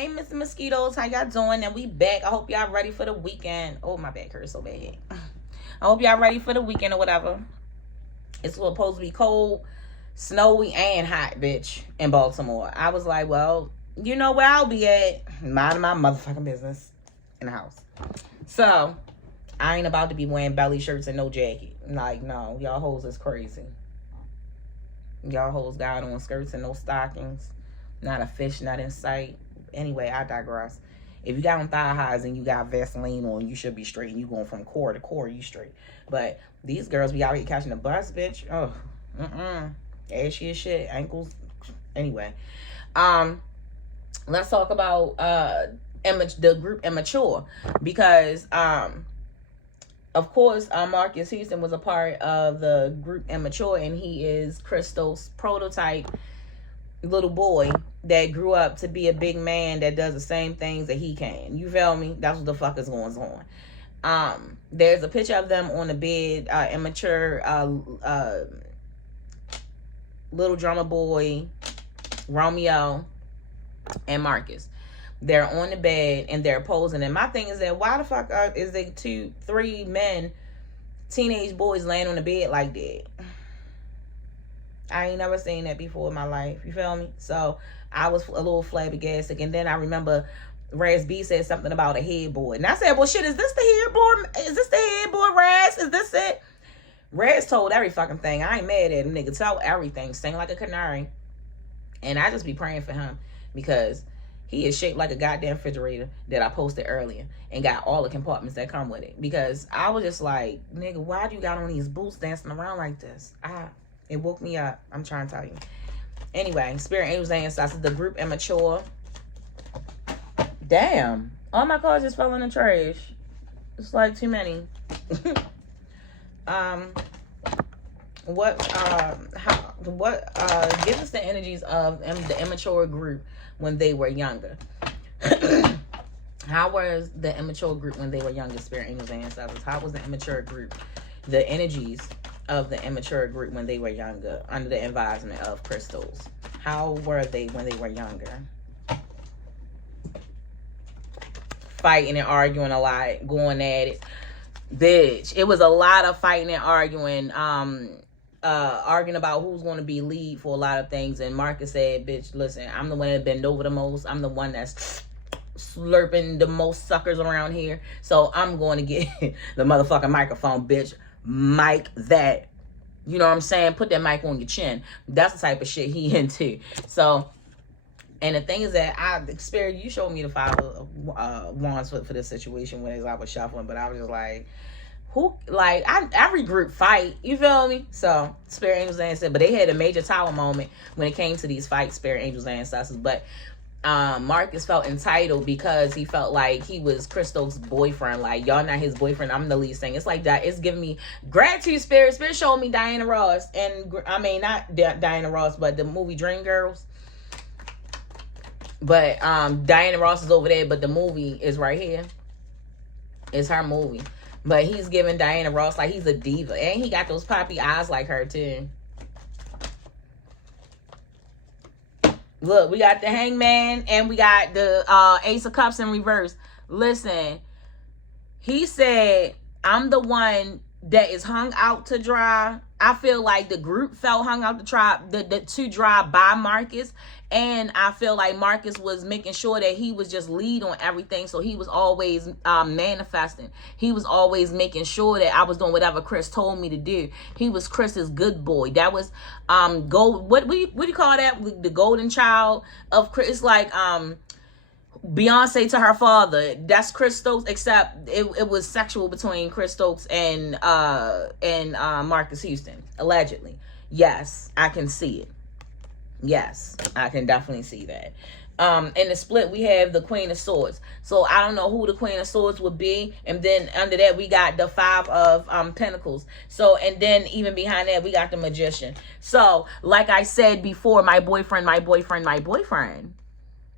Hey, Mr. Mosquitoes, how y'all doing? And we back. I hope y'all ready for the weekend. Oh, my back hurts so bad. I hope y'all ready for the weekend or whatever. It's supposed to be cold, snowy, and hot, bitch, in Baltimore. I was like, well, you know where I'll be at? Minding my motherfucking business in the house. So, I ain't about to be wearing belly shirts and no jacket. Like, no, y'all hoes is crazy. Y'all hoes got on skirts and no stockings. Not a fish, not in sight. Anyway, I digress. If you got on thigh highs and you got Vaseline on, you should be straight. And you going from core to core, you straight. But these girls be out here catching the bus, bitch. Oh, ashy as shit, ankles. Anyway, let's talk about the group Immature, because of course, Marcus Houston was a part of the group Immature, and he is Crystal's prototype little boy that grew up to be a big man that does the same things that he can. You feel me? That's what the fuck is going on. There's a picture of them on the bed, Immature, little drummer boy, Romeo, and Marcus. They're on the bed and they're posing. And my thing is that why the fuck is they 3 men, teenage boys laying on the bed like that? I ain't never seen that before in my life. You feel me? So I was a little flabbergasted. And then I remember RazB said something about a headboard. And I said, well, shit, is this the headboard? Is this the headboard, Raz? Is this it? Raz told every fucking thing. I ain't mad at him, nigga. Tell everything. Sing like a canary. And I just be praying for him because he is shaped like a goddamn refrigerator that I posted earlier and got all the compartments that come with it. Because I was just like, nigga, why do you got on these boots dancing around like this? It woke me up. I'm trying to tell you. Anyway, Spirit Angels and Ancestors, the group Immature. Damn. All my cards just fell in the trash. It's like too many. Give us the energies of the Immature group when they were younger. How was the Immature group when they were younger, Spirit Angels and Ancestors? How was the Immature group, the energies of the Immature group when they were younger, under the advisement of crystals? How were they when they were younger? Fighting and arguing a lot, going at it. Bitch, it was a lot of fighting and arguing, arguing about who's going to be lead for a lot of things. And Marcus said, bitch, listen, I'm the one that bend over the most. I'm the one that's slurping the most suckers around here. So I'm going to get the motherfucking microphone, bitch. Mic that. You know what I'm saying? Put that mic on your chin. That's the type of shit he into. So, and the thing is that you showed me the 5 wands for this situation when I was shuffling, but I was just like, every group fight, you feel me? So, Spirit Angels and Ancestors, but they had a major tower moment when it came to these fights, Spirit Angels and Ancestors, but Marcus felt entitled because he felt like he was Crystal's boyfriend. Like, y'all not his boyfriend, I'm the lead singer. It's like that. It's giving me gratitude. Spirit showed me Diana Ross, and I mean not Diana Ross, but the movie Dreamgirls. But Diana Ross is over there, but the movie is right here. It's her movie. But he's giving Diana Ross like he's a diva, and he got those poppy eyes like her too. Look, we got the Hangman and we got the Ace of Cups in reverse. Listen, he said, I'm the one that is hung out to dry. I feel like the group felt hung out to dry by Marcus. And I feel like Marcus was making sure that he was just lead on everything. So he was always manifesting. He was always making sure that I was doing whatever Chris told me to do. He was Chris's good boy. That was what do you call that? The golden child of Chris. It's like Beyonce to her father. That's Chris Stokes, except it was sexual between Chris Stokes and Marcus Houston, allegedly. Yes, I can see it. Yes, I can definitely see that. In the split, we have the Queen of Swords. So I don't know who the Queen of Swords would be. And then under that, we got the 5 of Pentacles. So, and then even behind that, we got the Magician. So, like I said before, my boyfriend.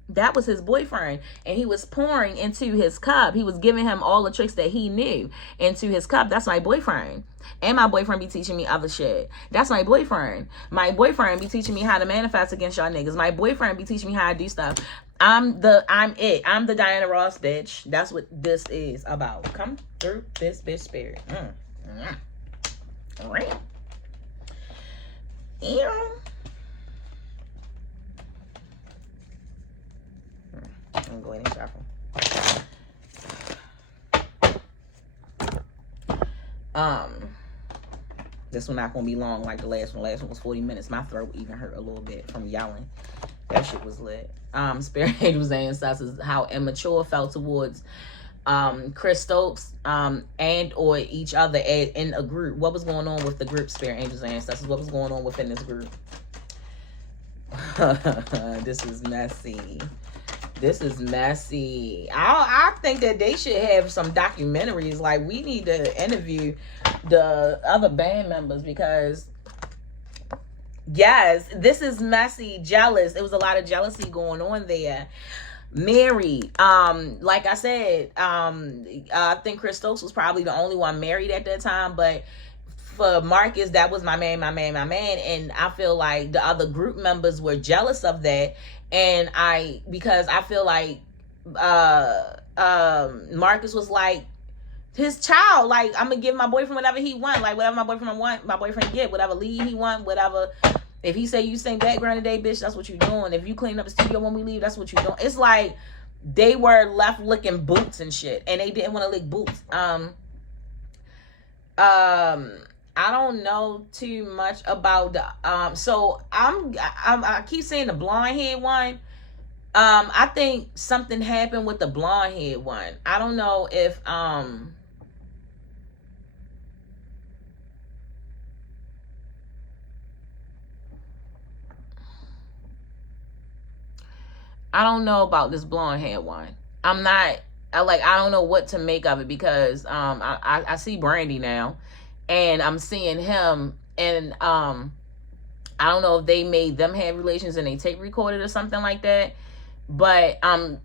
That was his boyfriend, and he was pouring into his cup. He was giving him all the tricks that he knew into his cup. That's my boyfriend. And my boyfriend be teaching me other shit. That's my boyfriend. My boyfriend be teaching me how to manifest against y'all niggas. My boyfriend be teaching me how to do stuff. I'm the Diana Ross bitch. That's what this is about. Come through this bitch spirit. Right. Yeah. I'm gonna go ahead and shuffle. This one not gonna be long like the last one. The last one was 40 minutes. My throat even hurt a little bit from yelling. That shit was lit. Spirit Angels and Ancestors, how Immature felt towards Chris Stokes and or each other in a group. What was going on with the group, Spirit Angels and Ancestors? What was going on within this group? This is messy. This is messy. I think that they should have some documentaries. Like, we need to interview the other band members, because yes, this is messy. Jealous. There was a lot of jealousy going on there. Married. Like I said, I think Chris Stokes was probably the only one married at that time, but for Marcus, that was my man. And I feel like the other group members were jealous of that. And because I feel like Marcus was like his child. Like, I'm gonna give my boyfriend whatever he want. Like, whatever my boyfriend get. Whatever lead he want. Whatever. If he say you sing background today, bitch, that's what you doing. If you clean up the studio when we leave, that's what you doing. It's like they were left licking boots and shit, and they didn't want to lick boots. I don't know too much about the so I keep saying the blonde head one. I think something happened with the blonde head one. I don't know if I don't know about this blonde hair one. I don't know what to make of it, because I see Brandy now, and I'm seeing him, and I don't know if they made them have relations and they tape recorded or something like that, but I'm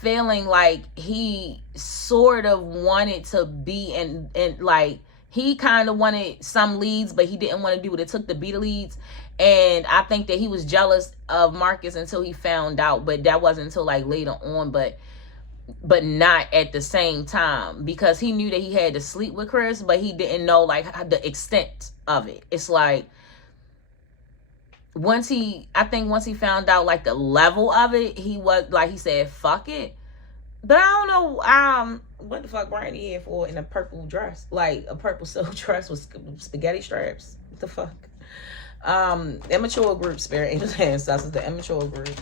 feeling like he sort of wanted to be and like he kind of wanted some leads, but he didn't want to do what it took to be the leads. And I think that he was jealous of Marcus until he found out, but that wasn't until like later on, but not at the same time, because he knew that he had to sleep with Chris, but he didn't know like the extent of it. It's like once he found out like the level of it, he was like, he said fuck it. But I don't know what the fuck Brandy here for in a purple dress, like a purple silk dress with spaghetti straps. What the fuck? Immature group, Spirit Angels and Ancestors, the Immature group.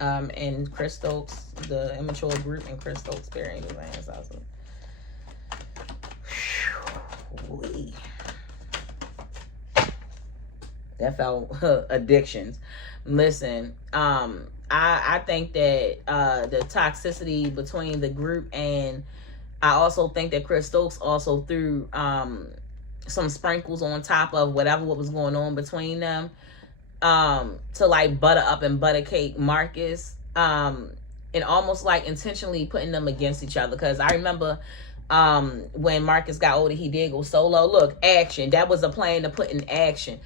And Chris Stokes, the Immature group, and Chris Stokes, Spirit Angels and Ancestors. That felt addictions. Listen, I think that the toxicity between the group, and I also think that Chris Stokes also threw some sprinkles on top of what was going on between them, to like butter up and butter cake Marcus, and almost like intentionally putting them against each other. Because I remember when Marcus got older, he did go solo. Look, action. That was a plan to put in action.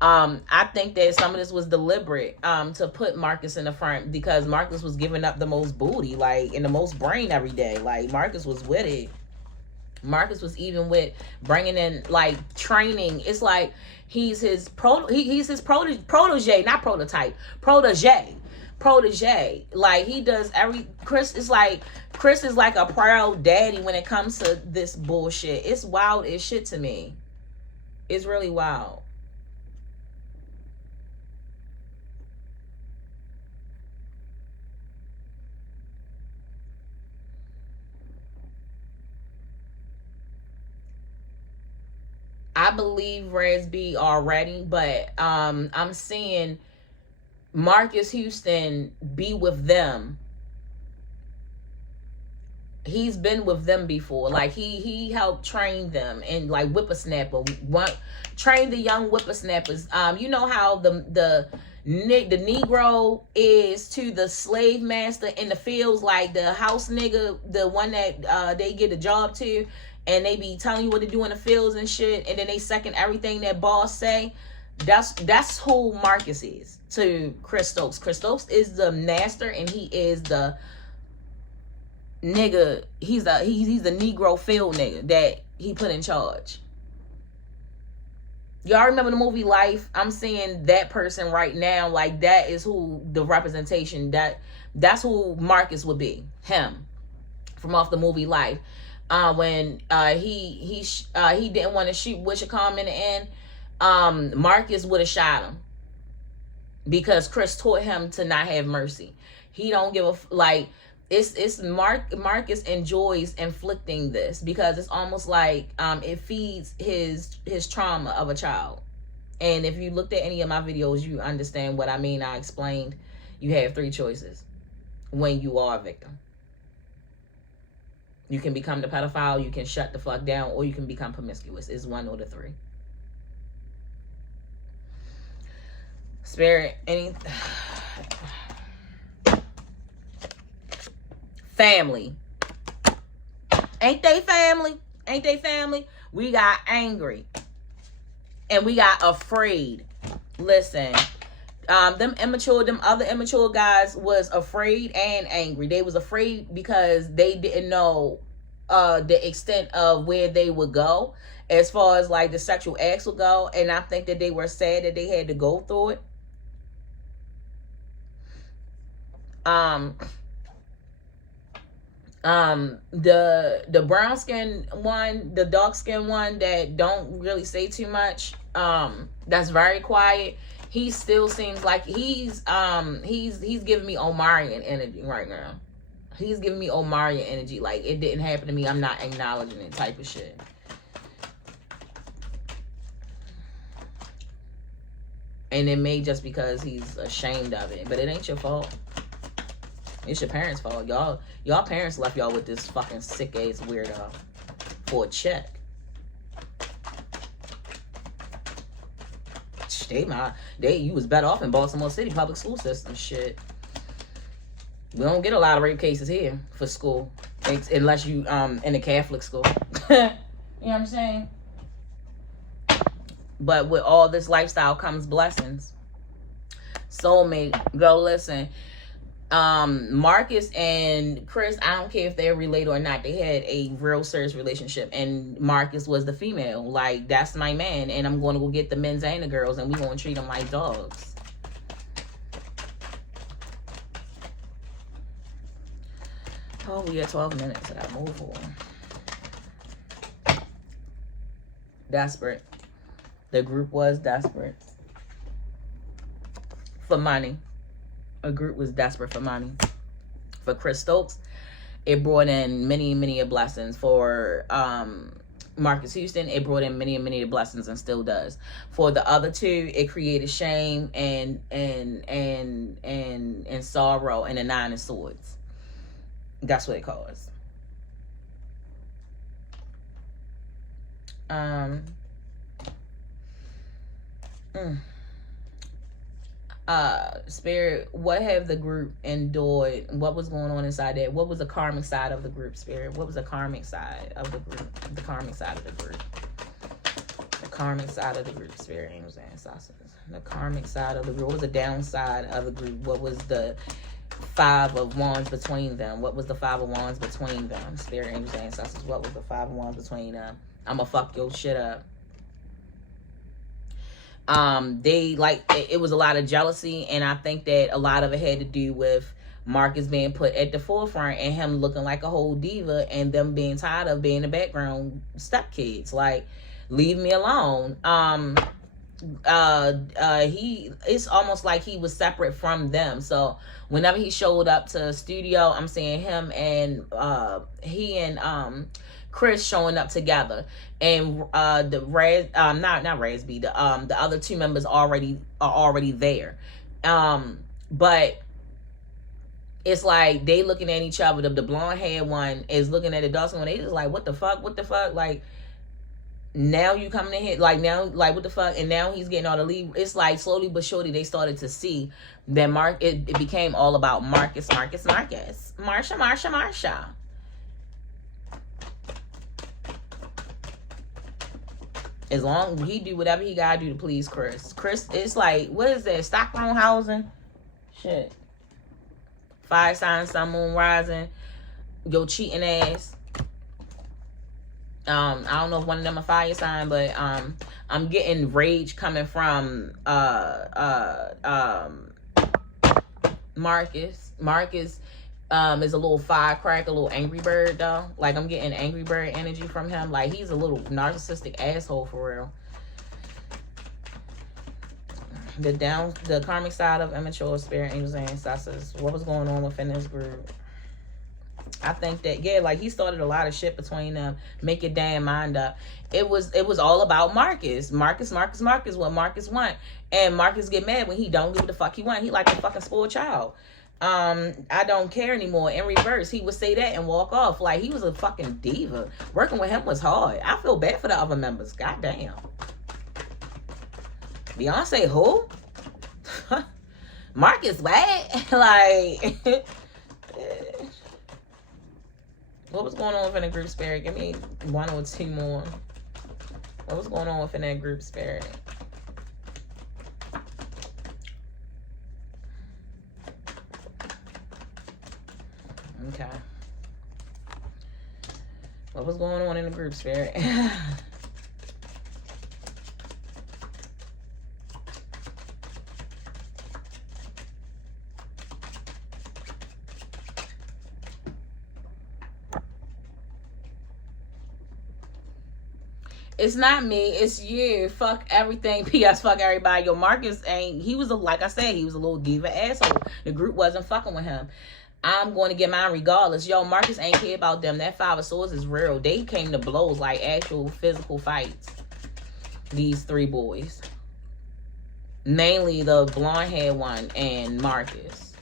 I think that some of this was deliberate to put Marcus in the front, because Marcus was giving up the most booty, like, and the most brain every day. Like, Marcus was with it. Marcus was even with bringing in like training. It's like he's his protege, not prototype, protege. Like, he does Chris is like a proud daddy when it comes to this bullshit. It's wild as shit to me. It's really wild. I believe RazB already, but I'm seeing Marcus Houston be with them. He's been with them before. Like, he helped train them, and like whippersnapper, train the young whippersnappers. You know how the The Negro is to the slave master in the fields, like the house nigga, the one that they get a job to, and they be telling you what to do in the fields and shit, and then they second everything that boss say. That's who Marcus is to Chris Stokes. Chris Stokes is the master, and he is the nigga. He's the Negro field nigga that he put in charge. Y'all remember the movie Life? I'm seeing that person right now. Like, that is who the representation, that's who Marcus would be. Him. From off the movie Life. When he didn't want to shoot Wishacom in the end, Marcus would have shot him. Because Chris taught him to not have mercy. He don't give a, like, Marcus enjoys inflicting this because it's almost like it feeds his trauma of a child. And if you looked at any of my videos, you understand what I mean. I explained you have 3 choices when you are a victim. You can become the pedophile, you can shut the fuck down, or you can become promiscuous. It's one or the 3. Spirit, any family. Ain't they family? Ain't they family? We got angry. And we got afraid. Listen. Them other immature guys was afraid and angry. They was afraid because they didn't know the extent of where they would go as far as like the sexual acts would go. And I think that they were sad that they had to go through it. The brown skin one, the dark skin one that don't really say too much, that's very quiet. He still seems like he's giving me Omarion energy right now. He's giving me Omarion energy, like it didn't happen to me, I'm not acknowledging it type of shit. And it may just because he's ashamed of it, but it ain't your fault. It's your parents' fault. Y'all parents left y'all with this fucking sick ass weirdo for a check. You was better off in Baltimore City public school system. Shit. We don't get a lot of rape cases here for school, unless you in a Catholic school. You know what I'm saying? But with all this lifestyle comes blessings. Soulmate, go listen. Marcus and Chris, I don't care if they're related or not, they had a real serious relationship, and Marcus was the female. Like, that's my man, and I'm going to go get the men's and the girls, and we going to treat them like dogs. Oh, we at 12 minutes. I gotta move on. Desperate. The group was desperate for money. A group was desperate for money. For Chris Stokes, it brought in many blessings. For Marcus Houston, it brought in many blessings and still does. For the other 2, it created shame and sorrow and the 9 of swords. That's what it caused. Spirit, what have the group endured? What was going on inside that? What was the karmic side of the group, Spirit? What was the karmic side of the group? The karmic side of the group. The karmic side of the group, Spirit, angels, and ancestors. The karmic side of the group. What was the downside of the group? What was the 5 of Wands between them? What was the 5 of Wands between them? Spirit, angels, and ancestors. What was the 5 of Wands between them? I'ma fuck your shit up. It was a lot of jealousy, and I think that a lot of it had to do with Marcus being put at the forefront and him looking like a whole diva, and them being tired of being the background stepkids. Like, leave me alone. It's almost like he was separate from them. So whenever he showed up to the studio, I'm seeing him and he and Chris showing up together, and the RazB, the other 2 members are already there. But it's like they looking at each other. The blonde haired one is looking at the dark one. They just like, what the fuck? Like, Now you coming in here, like now, like what the fuck? And now he's getting all the lead. It's like slowly but surely they started to see that it became all about Marcus. Marsha. As long as he do whatever he gotta do to please Chris. Chris, it's like, what is that? Stockholm housing? Shit. Fire sign, sun, moon rising. Yo cheating ass. I don't know if one of them a fire sign, but I'm getting rage coming from Marcus. Marcus is a little firecracker, a little angry bird though. Like I'm getting angry bird energy from him. Like he's a little narcissistic asshole for real. The karmic side of immature, spirit, angels, and ancestors. What was going on within this group? I think that, yeah, like he started a lot of shit between them. Make your damn mind up. It was all about Marcus. Marcus, what Marcus want. And Marcus get mad when he don't do what the fuck he want. He like a fucking spoiled child. I don't care anymore. In reverse, he would say that and walk off. Like he was a fucking diva. Working with him was hard. I feel bad for the other members. Goddamn. Beyonce who? Marcus what? Like what was going on within the group spirit? Give me one or two more. What was going on within that group spirit? Okay. What was going on in the group spirit? It's not me, it's you. Fuck everything. P.S. Fuck everybody. Yo, Marcus ain't, he was like I said, he was a little diva asshole. The group wasn't fucking with him. I'm going to get mine regardless. Yo, Marcus ain't care about them. That Five of Swords is real. They came to blows, like actual physical fights. These three boys. Mainly the blonde haired one and Marcus.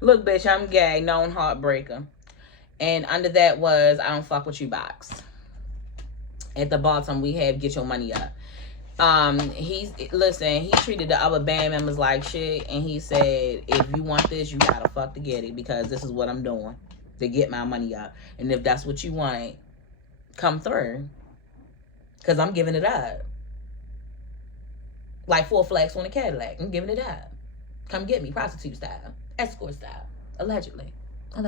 Look, bitch, I'm gay, known heartbreaker. And under that was, I don't fuck with you box. At the bottom, we have get your money up. He treated the other band members like shit. And he said, if you want this, you gotta fuck to get it. Because this is what I'm doing to get my money up. And if that's what you want, come through. Because I'm giving it up. Like 4 flags on a Cadillac. I'm giving it up. Come get me, prostitute style. Escort style. Allegedly. I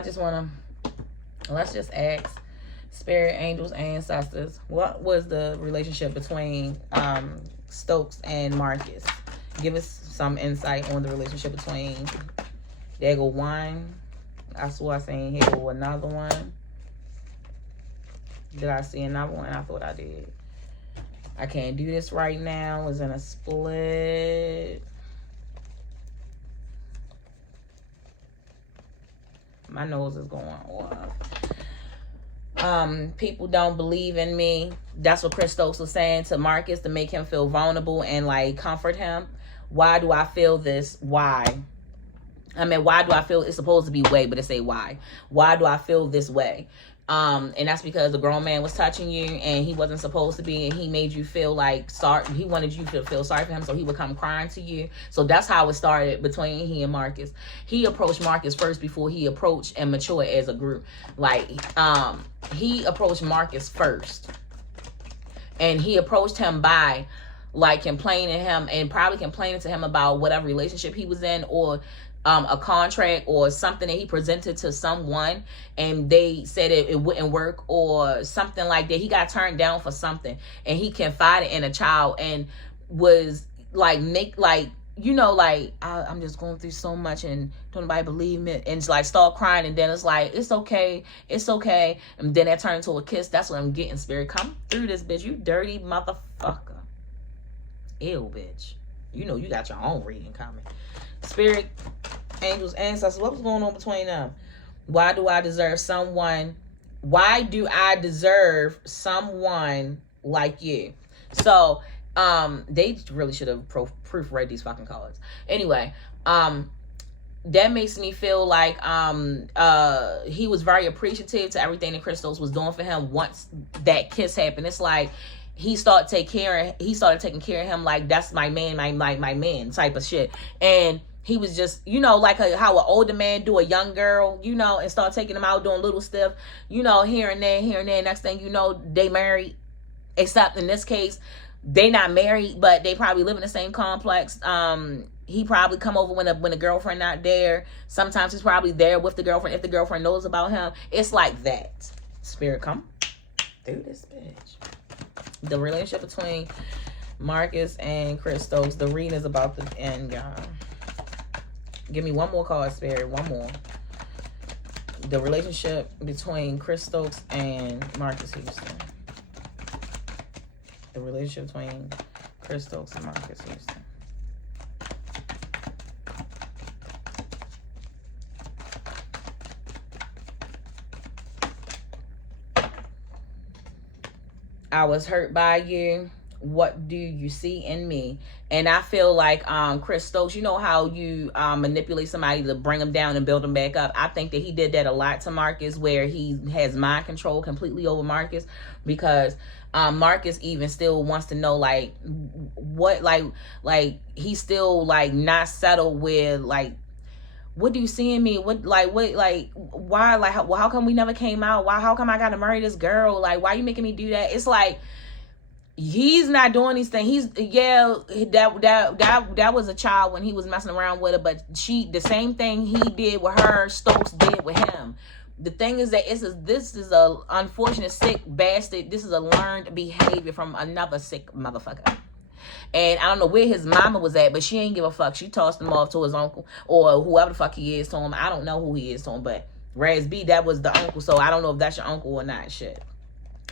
just want to, let's just ask spirit, angels, and ancestors, what was the relationship between Stokes and Marcus? Give us some insight on the relationship between, there go one. I swear I seen here go another one. Did I see another one? I thought I did. I can't do this right now. It's in a split. My nose is going off. People don't believe in me. That's what Chris Stokes was saying to Marcus to make him feel vulnerable and like comfort him. Why do I feel this? Why? I mean, why do I feel it's supposed to be way, but it say why? Why do I feel this way? And that's because the grown man was touching you and he wasn't supposed to be, and he made you feel like sorry. He wanted you to feel sorry for him, so he would come crying to you. So that's how it started between he and Marcus. He approached Marcus first before he approached Immature as a group. Like, he approached Marcus first, and he approached him by like complaining to him and probably complaining to him about whatever relationship he was in, or a contract or something that he presented to someone and they said it wouldn't work or something like that. He got turned down for something and he confided in a child and was like, I'm just going through so much and don't nobody believe me, and like start crying, and then it's like, it's okay, and then that turned into a kiss. That's what I'm getting, Spirit. Come through this, bitch. You dirty motherfucker. Ew, bitch. You know you got your own reading coming. Spirit, angels, ancestors, what was going on between them? Why do I deserve someone like you? So they really should have proofread these fucking cards. Anyway, that makes me feel like he was very appreciative to everything that Stokes was doing for him once that kiss happened. It's like he started taking care of him like that's my man, my man type of shit. And he was just, like how an older man do a young girl, and start taking them out doing little stuff, here and there. Next thing you know, they married. Except in this case, they not married, but they probably live in the same complex. He probably come over when a girlfriend not there. Sometimes he's probably there with the girlfriend if the girlfriend knows about him. It's like that. Spirit, come through this bitch. The relationship between Marcus and Stokes. The reading is about to end, y'all. Give me one more card, Spirit. One more. The relationship between Stokes and Marcus Houston. The relationship between Stokes and Marcus Houston. I was hurt by you. What do you see in me? And I feel like Stokes, you know how you manipulate somebody to bring them down and build them back up. I think that he did that a lot to Marcus, where he has mind control completely over Marcus, because Marcus even still wants to know like what like he's still like not settled with like, what do you see in me? Why, how come we never came out? How come I gotta marry this girl? Like, why you making me do that? It's like, he's not doing these things. That was a child when he was messing around with her, but the same thing he did with her, Stokes did with him. The thing is that this is a unfortunate sick bastard. This is a learned behavior from another sick motherfucker. And I don't know where his mama was at, but she ain't give a fuck. She tossed him off to his uncle or whoever the fuck he is to him. I don't know who he is to him, but RazB, that was the uncle. So I don't know if that's your uncle or not. Shit.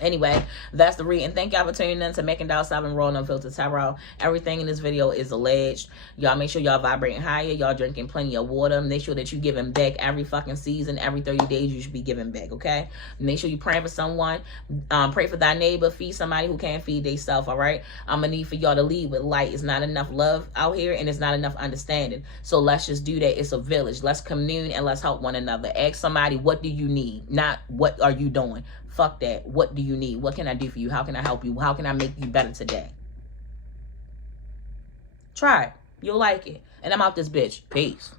Anyway, that's the reading. Thank y'all for tuning in to Making Dial 7 Raw and Unfiltered Tarot. Everything in this video is alleged. Y'all make sure y'all vibrating higher. Y'all drinking plenty of water. Make sure that you giving back every fucking season. Every 30 days you should be giving back, okay? Make sure you praying for someone. Pray for thy neighbor. Feed somebody who can't feed themselves, all right? I'm going to need for y'all to lead with light. It's not enough love out here, and it's not enough understanding. So let's just do that. It's a village. Let's commune and let's help one another. Ask somebody, what do you need? Not what are you doing? Fuck that. What do you need? What can I do for you? How can I help you? How can I make you better today? Try it. You'll like it. And I'm out this bitch. Peace.